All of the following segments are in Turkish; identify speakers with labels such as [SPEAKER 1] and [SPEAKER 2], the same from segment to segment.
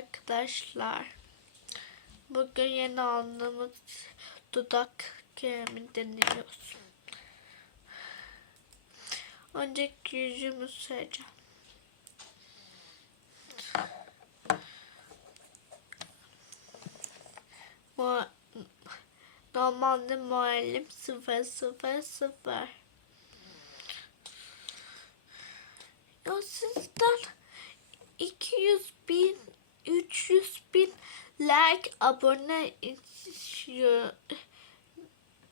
[SPEAKER 1] arkadaşlar. Bugün yeni aldığımız dudak kremi deniyoruz. Önceki yüzümü süreceğim. Bu normalde moralim sıfır sıfır sıfır. Ya sizden 200 bin, 300 bin like abone istiyor,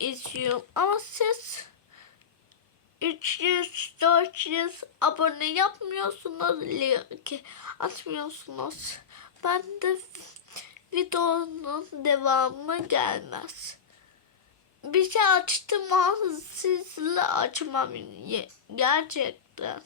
[SPEAKER 1] istiyorum. Ama siz 300, 400 abone yapmıyorsunuz, like atmıyorsunuz. Ben de videonun devamı gelmez. Bir şey açtım ama sizle açmam gerçekten.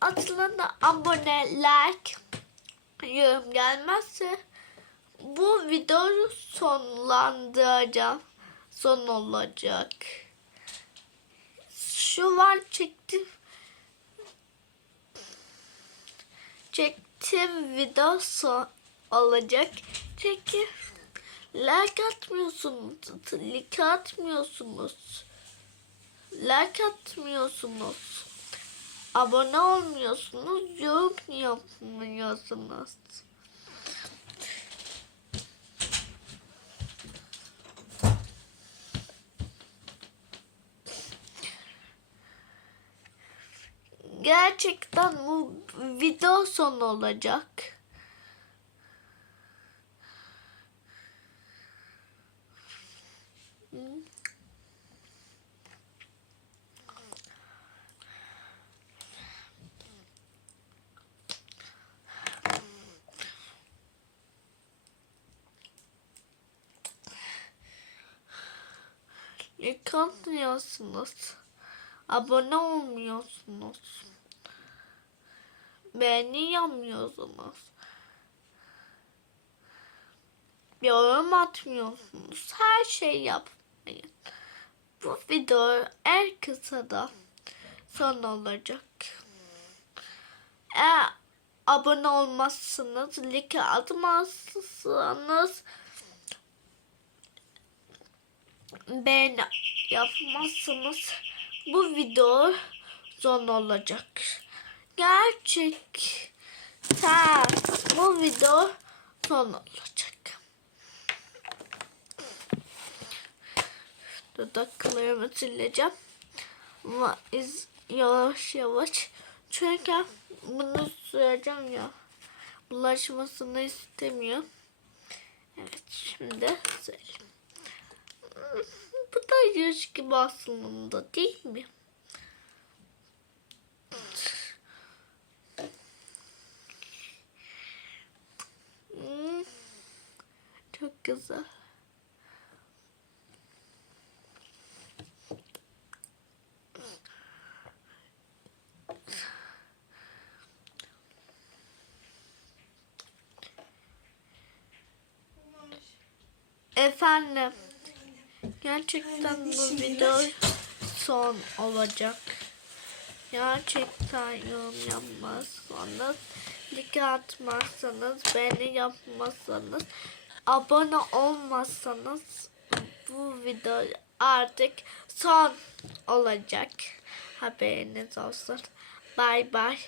[SPEAKER 1] Atılan da abone, like, yorum gelmezse bu videoyu sonlandıracağım. Son olacak. Şu var çektim. Çektim video son olacak. Çünkü like atmıyorsunuz. Like atmıyorsunuz. Like atmıyorsunuz. Abone olmuyorsunuz. Yorum yapmıyorsunuz. Gerçekten bu video son olacak. Yıkanmıyorsunuz. Abone olmuyorsunuz. Beğeni yapmıyorsunuz. Yorum atmıyorsunuz. Her şey yapmayın. Bu video en kısa da son olacak. Eğer abone olmazsınız, like atmazsanız beğeni yapmazsınız bu video son olacak. Gerçekten bu video son olacak. Dudaklarımı sileceğim. Ama iz, yavaş yavaş. Çünkü bunu süreceğim ya. Bulaşmasını istemiyorum. Evet şimdi sürelim. Yaş gibi aslında değil mi? Hmm, Çok güzel. Efendim. Gerçekten bu video son olacak. Gerçekten yorum yapmazsanız, like atmazsanız, beğeni yapmazsanız, abone olmazsanız bu video artık son olacak. Haberiniz olsun. Bye bye.